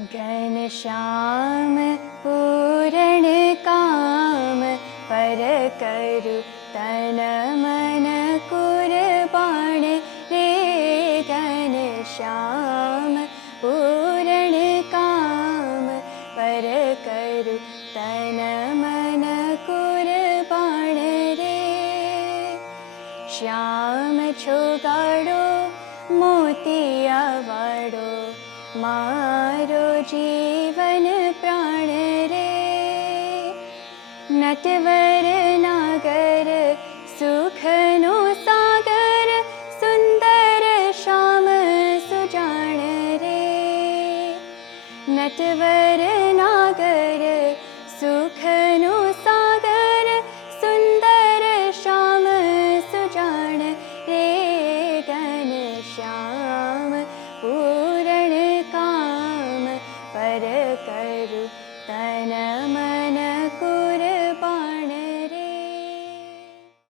घनश्याम पूरण काम, पर करु तन मन कुर्बान रे। घनश्याम पूरण काम, पर करु तन मन कुर्बान रे। श्याम छुगाड़ो मोतिया वाड़ो, मारो जीवन प्राण रे। नटवर नागर सुखनो सागर, सुंदर श्याम सुजान रे। नटवर नागर सुखनो सागर, सुंदर श्याम सुजान रे। घनश्याम पूरण काम, पर करु तन मन